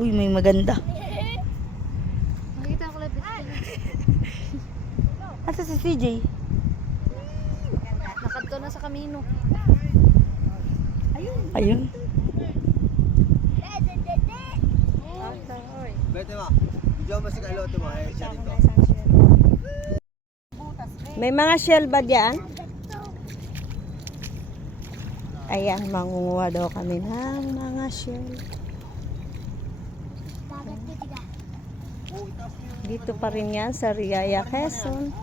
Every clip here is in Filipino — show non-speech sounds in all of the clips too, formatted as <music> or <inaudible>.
Uy, may maganda. Nakita ko lang dito. <laughs> Asa si CJ? Nakadto na sa kamino. Ayun. Bete ma, video mo si Kalote mo, eh, siya dito. May mga shell ba diyan? Ayan, mangunguha daw kami ng mga shell. Dito pa rin yan sa Riaya, Quezon.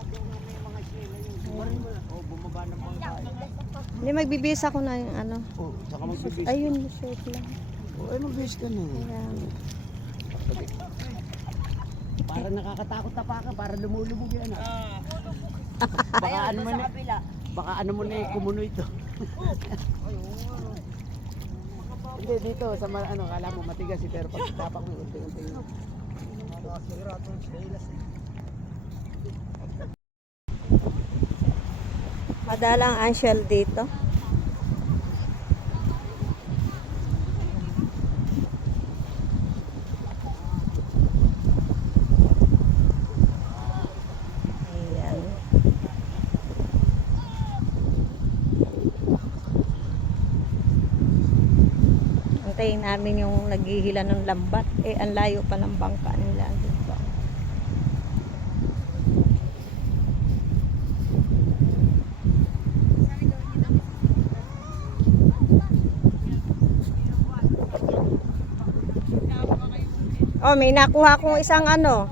Hindi, magbibisa ko na yung ano. Oh, saka magbibis. Ayun, short lang. Oh, ay magbibis ka na. Ayan. Para nakakatakot na pa ka, para lumulubog yan ah. baka ano man eh, baka ano mo na kumuno ito. Hindi, dito, sa ano, kala mo matigas eh, pero pag tapak mo, unti-unti. Madalang ang shell dito. Ayan. Antayin namin yung naghihila ng lambat. Eh, ang layo pa ng bangka nila. Dito. Oh, may nakuha kong isang ano.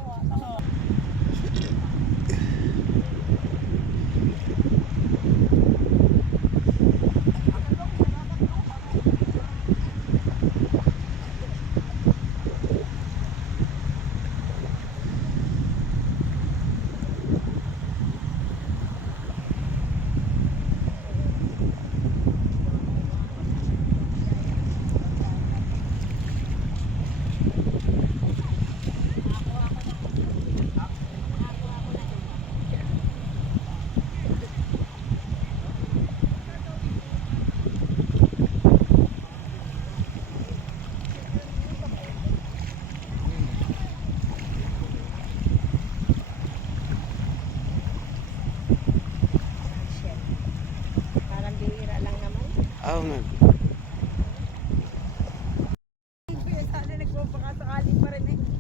Oo nga.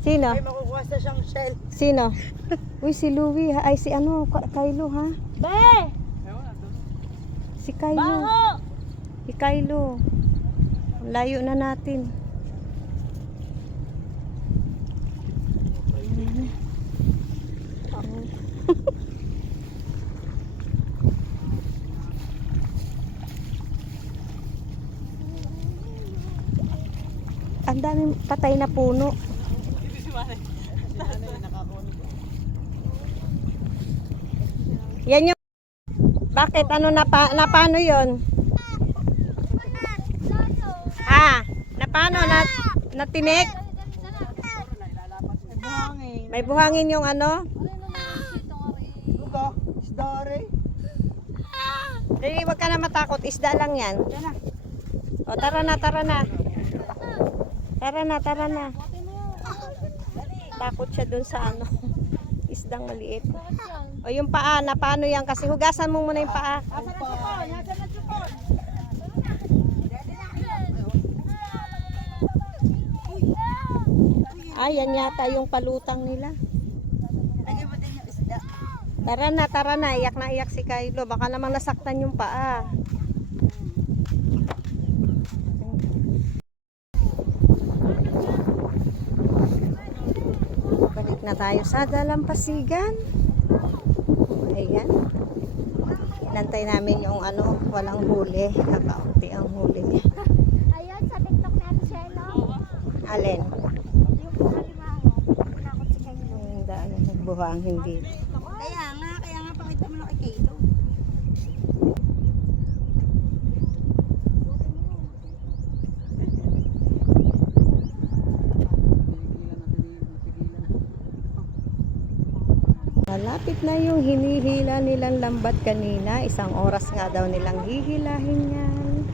Sino? makukuha sa siyang shell. Sino? Uy, si Louie ha? Ay, si ano? Ka- Kylo ha? Be! Si Kylo. Si Kylo. Layo na natin. Mhm. Ako. Ang daming patay na puno. Yan yung Bakit ano na pa, na paano 'yon? Ah, na paano na natinik? May buhangin yung ano? Isda rin. Dali, wag ka na matakot, isda lang 'yan. O tara na, tara na. Tara na, tara na. Takot siya dun sa ano, <laughs> isdang maliit. O yung paa, na paano yan? Kasi hugasan mo muna yung paa. Ah, yan yata yung palutang nila. Tara na, tara na. Iyak na iyak si Kylo. Baka namang nasaktan yung paa. Na tayo sa dalampasigan. Ayan. Inantay namin yung ano, walang huli. Kakaunti ang huli niya. Ayun, sa TikTok ni Ate Shelo. Alin? Yung Kaylo. Yung daan, buhang hindi. Kaya nga, kaya nga pakita mo na kay Kalo. Malapit na yung hinihila nilang lambat kanina. Isang oras nga daw nilang hihilahin yan.